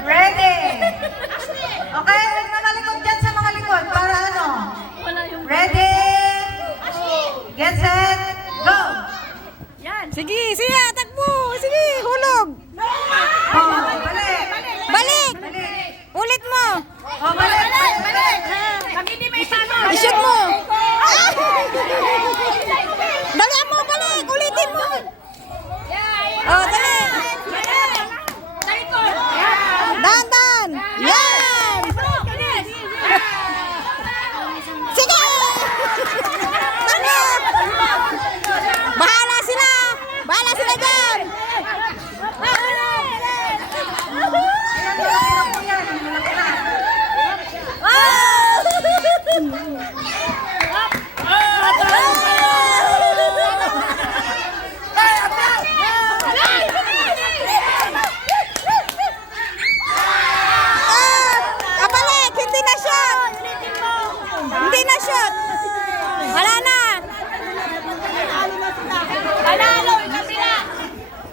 Ready? Okay, huwag na malikod dyan sa mga likod para ano? Ready? Get set, go! Sige, siya, takbo. Sige, hulog. Oh, balik! Balik. Balik! Ulit mo. Oh, balik! Balik! I-shoot mo. Dali mo, balik. Ulitin mo. Oh, dali. Dahan-dahan. Yan. Sige. Tama. Bahala sila. Bahala sila dyan. Kabalik, hindi na shot. Hindi na shot. Wala na.